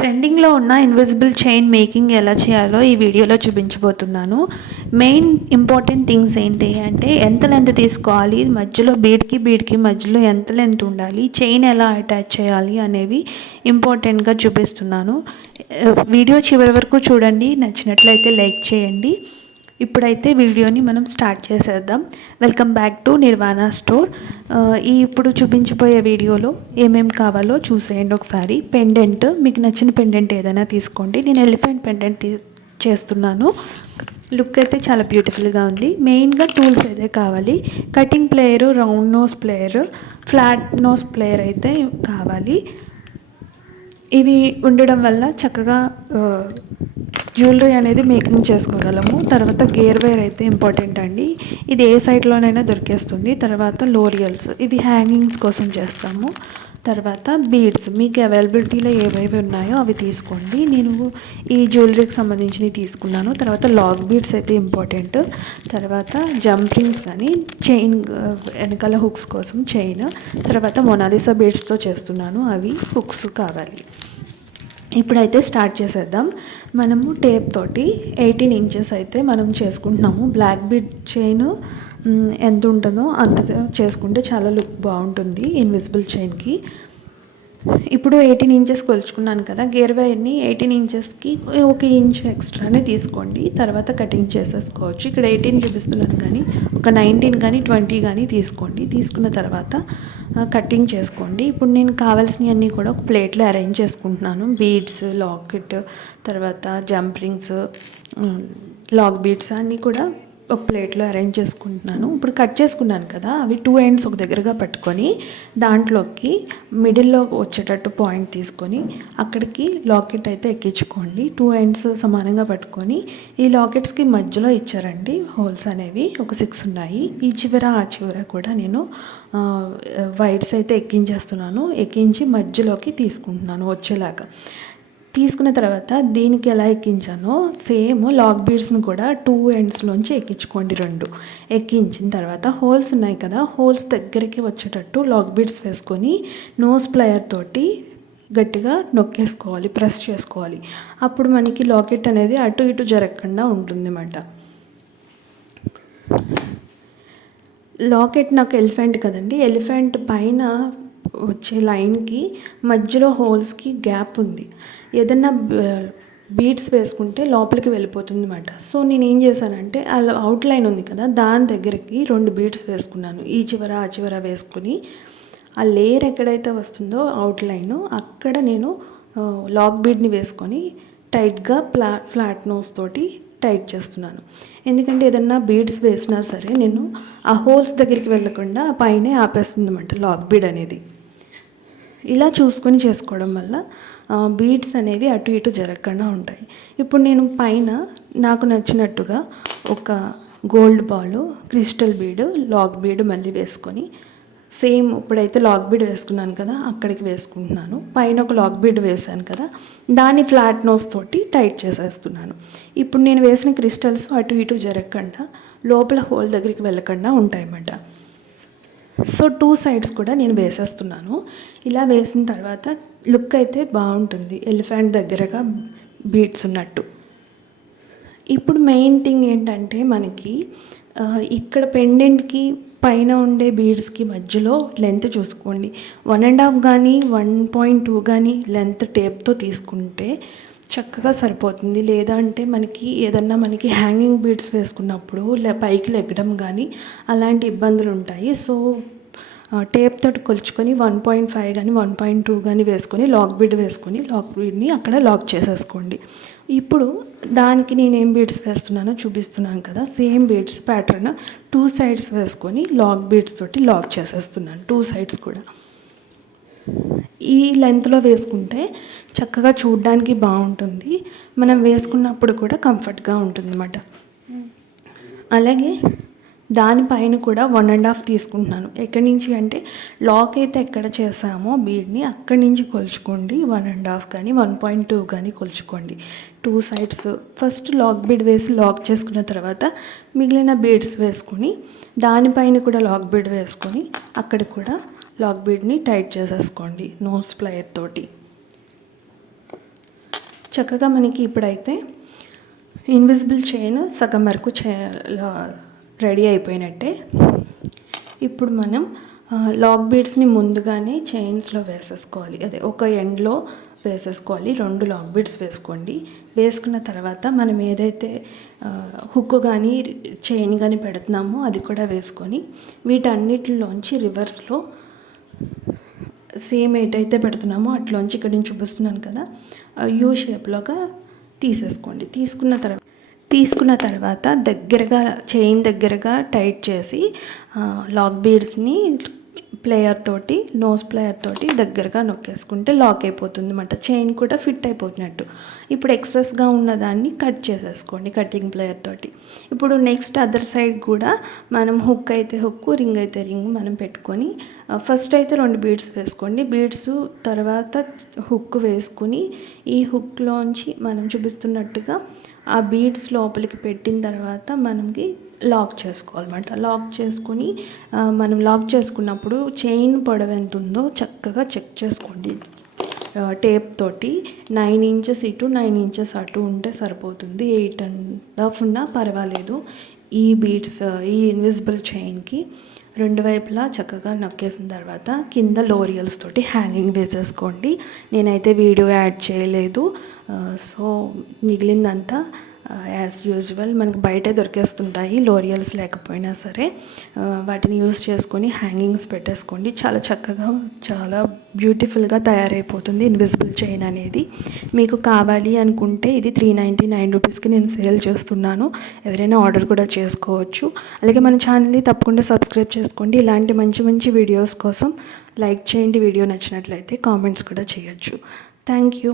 ట్రెండింగ్లో ఉన్న invisible chain making ఎలా చేయాలో ఈ వీడియోలో చూపించబోతున్నాను. మెయిన్ ఇంపార్టెంట్ థింగ్స్ ఏంటి అంటే ఎంత లెంత్ తీసుకోవాలి మధ్యలో బీడ్కి బీడ్కి మధ్యలో ఎంత లెంత్ ఉండాలి చైన్ ఎలా అటాచ్ చేయాలి అనేవి ఇంపార్టెంట్గా చూపిస్తున్నాను. వీడియో చివరి వరకు చూడండి నచ్చినట్లయితే లైక్ చేయండి. ఇప్పుడైతే వీడియోని మనం స్టార్ట్ చేసేద్దాం. Welcome back to Nirvana store ఈ ఇప్పుడు చూపించిపోయే వీడియోలో ఏమేం కావాలో చూసేయండి ఒకసారి. పెండెంట్ మీకు నచ్చిన పెండెంట్ ఏదైనా తీసుకోండి. నేను ఎలిఫెంట్ పెండెంట్ చేస్తున్నాను. లుక్ అయితే చాలా బ్యూటిఫుల్గా ఉంది. మెయిన్గా టూల్స్ అయితే కావాలి. Cutting plier round nose plier flat nose plier అయితే కావాలి. ఇవి ఉండడం వల్ల చక్కగా జ్యువెలరీ అనేది మేకింగ్ చేసుకోగలము. తర్వాత గేర్ వేర్ అయితే ఇంపార్టెంట్ అండి. ఇది ఏ సైడ్లోనైనా దొరికేస్తుంది. తర్వాత లోరియల్స్ ఇవి హ్యాంగింగ్స్ కోసం చేస్తాము. తర్వాత బీడ్స్ మీకు అవైలబిలిటీలో ఏవేవి ఉన్నాయో అవి తీసుకోండి. నేను ఈ జ్యువెలరీకి సంబంధించినవి తీసుకున్నాను. తర్వాత లాగ్ బీడ్స్ అయితే ఇంపార్టెంట్. తర్వాత జంపింగ్స్ కానీ చైన్ వెనకాల హుక్స్ కోసం చైన్. తర్వాత మొనాలిసా బీడ్స్తో చేస్తున్నాను. అవి హుక్స్ కావాలి. ఇప్పుడైతే స్టార్ట్ చేసేద్దాం. మనము టేప్ తోటి ఎయిటీన్ ఇంచెస్ అయితే మనం చేసుకుంటున్నాము. బ్లాక్ బీడ్ చైన్ ఎంత ఉంటుందో అంత చేసుకుంటే చాలా లుక్ బాగుంటుంది ఇన్విజిబుల్ చైన్కి. ఇప్పుడు ఎయిటీన్ ఇంచెస్ కొలుచుకున్నాను కదా గేర్ వైర్ని ఎయిటీన్ ఇంచెస్కి ఒక ఇంచ్ ఎక్స్ట్రానే తీసుకోండి తర్వాత కటింగ్ చేసేసుకోవచ్చు. ఇక్కడ ఎయిటీన్ చూపిస్తున్నాను కానీ ఒక నైన్టీన్ కానీ ట్వంటీ కానీ తీసుకోండి. తీసుకున్న తర్వాత కటింగ్ చేసుకోండి. ఇప్పుడు నేను కావాల్సినవి అన్నీ కూడా ఒక ప్లేట్లో అరేంజ్ చేసుకుంటున్నాను. బీడ్స్ లాకెట్ తర్వాత జంప్ రింగ్స్ లాక్ బీడ్స్ అన్నీ కూడా ఒక ప్లేట్లో అరేంజ్ చేసుకుంటున్నాను. ఇప్పుడు కట్ చేసుకున్నాను కదా అవి టూ ఎండ్స్ ఒక దగ్గరగా పట్టుకొని దాంట్లోకి మిడిల్లో వచ్చేటట్టు పాయింట్ తీసుకొని అక్కడికి లాకెట్ అయితే ఎక్కించుకోండి. టూ ఎండ్స్ సమానంగా పట్టుకొని ఈ లాకెట్స్కి మధ్యలో ఇచ్చారండి. హోల్స్ అనేవి ఒక సిక్స్ ఉన్నాయి. ఈ చివర ఆ చివర కూడా నేను వైర్స్ అయితే ఎక్కించేస్తున్నాను. ఎక్కించి మధ్యలోకి తీసుకుంటున్నాను వచ్చేలాగా. తీసుకున్న తర్వాత దీనికి ఎలా ఎక్కించానో సేమ్ లాక్ బీడ్స్ని కూడా టూ ఎండ్స్లోంచి ఎక్కించుకోండి రెండు. ఎక్కించిన తర్వాత హోల్స్ ఉన్నాయి కదా హోల్స్ దగ్గరికి వచ్చేటట్టు లాక్ బీడ్స్ వేసుకొని నోస్ ప్లయర్ తోటి గట్టిగా నొక్కేసుకోవాలి ప్రెస్ చేసుకోవాలి. అప్పుడు మనకి లాకెట్ అనేది అటు ఇటు జరగకుండా ఉంటుంది అన్నమాట లాకెట్ నాకు ఎలిఫెంట్ కదండి ఎలిఫెంట్ పైన వచ్చే లైన్కి మధ్యలో హోల్స్కి గ్యాప్ ఉంది. ఏదన్నా బీట్స్ వేసుకుంటే లోపలికి వెళ్ళిపోతుంది అనమాట సో నేను ఏం చేశానంటే అలా అవుట్ లైన్ ఉంది కదా దాని దగ్గరికి రెండు బీట్స్ వేసుకున్నాను. ఈ చివర ఆ చివర వేసుకుని ఆ లేయర్ ఎక్కడైతే వస్తుందో అవుట్ లైన్ అక్కడ నేను లాక్ బీడ్ని వేసుకొని టైట్గా ప్లా ఫ్లాట్ నోస్ తోటి టైట్ చేస్తున్నాను. ఎందుకంటే ఏదన్నా బీడ్స్ వేసినా సరే నేను ఆ హోల్స్ దగ్గరికి వెళ్ళకుండా పైనే ఆపేస్తుంది అనమాట లాక్ బీడ్ అనేది. ఇలా చూసుకొని చేసుకోవడం వల్ల బీడ్స్ అనేవి అటు ఇటు జరగకుండా ఉంటాయి. ఇప్పుడు నేను పైన నాకు నచ్చినట్టుగా ఒక gold ball crystal bead lock bead మళ్ళీ వేసుకొని సేమ్ ఇప్పుడైతే లాక్ బీడ్ వేసుకున్నాను కదా అక్కడికి వేసుకుంటున్నాను. పైన ఒక లాక్ బీడ్ వేసాను కదా దాన్ని ఫ్లాట్ నోస్ తోటి టైట్ చేసేస్తున్నాను. ఇప్పుడు నేను వేసిన క్రిస్టల్స్ అటు ఇటు జరగకుండా లోపల హోల్ దగ్గరికి వెళ్ళకుండా ఉంటాయన్నమాట. సో టూ సైడ్స్ కూడా నేను వేసేస్తున్నాను. ఇలా వేసిన తర్వాత లుక్ అయితే బాగుంటుంది. ఎలిఫెంట్ దగ్గరగా బీట్స్ ఉన్నట్టు. ఇప్పుడు మెయిన్ థింగ్ ఏంటంటే మనకి ఇక్కడ పెండెంట్కి పైన ఉండే బీడ్స్కి మధ్యలో లెంత్ చూసుకోండి. వన్ అండ్ హాఫ్ కానీ వన్ పాయింట్ టూ కానీ లెంత్ టేప్తో తీసుకుంటే చక్కగా సరిపోతుంది. లేదా అంటే మనకి ఏదన్నా మనకి హ్యాంగింగ్ బీడ్స్ వేసుకున్నప్పుడు లే పైకి లెగ్గడం కానీ అలాంటి ఇబ్బందులు ఉంటాయి సో టేప్ తోటి కొలుచుకొని వన్ పాయింట్ ఫైవ్ కానీ వన్ పాయింట్ టూ కానీ వేసుకొని లాక్ బీడ్ వేసుకొని లాక్ బీడ్ని అక్కడ లాక్ చేసేసుకోండి. ఇప్పుడు దానికి నేను ఏం బీడ్స్ వేస్తున్నానో చూపిస్తున్నాను కదా. Same beads pattern two sides వేసుకొని లాక్ బీడ్స్ తోటి లాక్ చేసేస్తున్నాను. టూ సైడ్స్ కూడా. ఈ లెంత్లో వేసుకుంటే చక్కగా చూడడానికి బాగుంటుంది. మనం వేసుకున్నప్పుడు కూడా కంఫర్ట్గా ఉంటుంది అన్నమాట అలాగే దానిపైన కూడా వన్ అండ్ హాఫ్ తీసుకుంటున్నాను. ఎక్కడి నుంచి అంటే లాక్ అయితే ఎక్కడ చేసామో బీడ్ని అక్కడి నుంచి కొలుచుకోండి. వన్ అండ్ హాఫ్ కానీ వన్ పాయింట్ టూ కానీ కొలుచుకోండి. Two sides first lock bead వేసి లాక్ చేసుకున్న తర్వాత మిగిలిన బీడ్స్ వేసుకొని దానిపైన కూడా లాక్ బీడ్ వేసుకొని అక్కడ కూడా లాక్ బీడ్ని టైట్ చేసేసుకోండి నోస్ ప్లయర్ తోటి. చక్కగా మనకి ఇప్పుడైతే ఇన్విజిబుల్ చైన్ సగం వరకు చే రెడీ అయిపోయినట్టే. ఇప్పుడు మనం లాక్ బీడ్స్ని ముందుగానే చైన్స్లో వేసేసుకోవాలి. అదే ఒక ఎండ్లో వేసేసుకోవాలి. రెండు లాక్ బీడ్స్ వేసుకోండి. వేసుకున్న తర్వాత మనం ఏదైతే హుక్ కానీ చైన్ కానీ పెడుతున్నామో అది కూడా వేసుకొని వీటన్నిటిలోంచి రివర్స్లో సేమ్ ఏటైతే పెడుతున్నామో అట్లోంచి ఇక్కడ నుంచి చూపిస్తున్నాను కదా యూ షేప్లోగా తీసేసుకోండి. తీసుకున్న తర్వాత తీసుకున్న తర్వాత దగ్గరగా చైన్ దగ్గరగా టైట్ చేసి లాక్ బీడ్స్ని ప్లేయర్ తోటి నోస్ ప్లేయర్ తోటి దగ్గరగా నొక్కేసుకుంటే లాక్ అయిపోతుంది అనమాట చైన్ కూడా ఫిట్ అయిపోతున్నట్టు. ఇప్పుడు ఎక్సెస్గా ఉన్నదాన్ని కట్ చేసేసుకోండి కటింగ్ ప్లేయర్ తోటి. ఇప్పుడు నెక్స్ట్ అదర్ సైడ్ కూడా మనం హుక్ అయితే హుక్ రింగ్ అయితే రింగ్ మనం పెట్టుకొని ఫస్ట్ అయితే రెండు బీడ్స్ వేసుకోండి. బీడ్స్ తర్వాత హుక్ వేసుకుని ఈ హుక్లోంచి మనం చూపిస్తున్నట్టుగా ఆ బీడ్స్ లోపలికి పెట్టిన తర్వాత మనకి లాక్ చేసుకోవాలన్నమాట. లాక్ చేసుకుని మనం లాక్ చేసుకున్నప్పుడు చైన్ పొడవు ఎంత ఉందో చక్కగా చెక్ చేసుకోండి. టేప్ తోటి నైన్ ఇంచెస్ ఇటు నైన్ ఇంచెస్ అటు ఉంటే సరిపోతుంది. ఎయిట్ అండ్ హాఫ్ ఉన్నా పర్వాలేదు. ఈ బీడ్స్ ఈ ఇన్విజిబుల్ చైన్కి రెండు వైపులా చక్కగా నొక్కేసిన తర్వాత కింద లోరియల్స్ తోటి హ్యాంగింగ్ వేసేసుకోండి. నేనైతే వీడియో యాడ్ చేయలేదు. సో మిగిలిందంతా యాజ్ యూజువల్ మనకు బయటే దొరికేస్తుంటాయి లోరియల్స్ లేకపోయినా సరే. Uh, వాటిని యూజ్ చేసుకొని హ్యాంగింగ్స్ పెట్టేసుకోండి. చాలా చక్కగా చాలా బ్యూటిఫుల్గా తయారైపోతుంది ఇన్విజిబుల్ చైన్ అనేది. మీకు కావాలి అనుకుంటే ఇది త్రీ నైంటీ నైన్ రూపీస్కి నేను సేల్ చేస్తున్నాను. ఎవరైనా ఆర్డర్ కూడా చేసుకోవచ్చు. అలాగే మన ఛానల్ని తప్పకుండా సబ్స్క్రైబ్ చేసుకోండి. ఇలాంటి మంచి మంచి వీడియోస్ కోసం లైక్ చేయండి. వీడియో నచ్చినట్లయితే కామెంట్స్ కూడా చేయొచ్చు. Thank you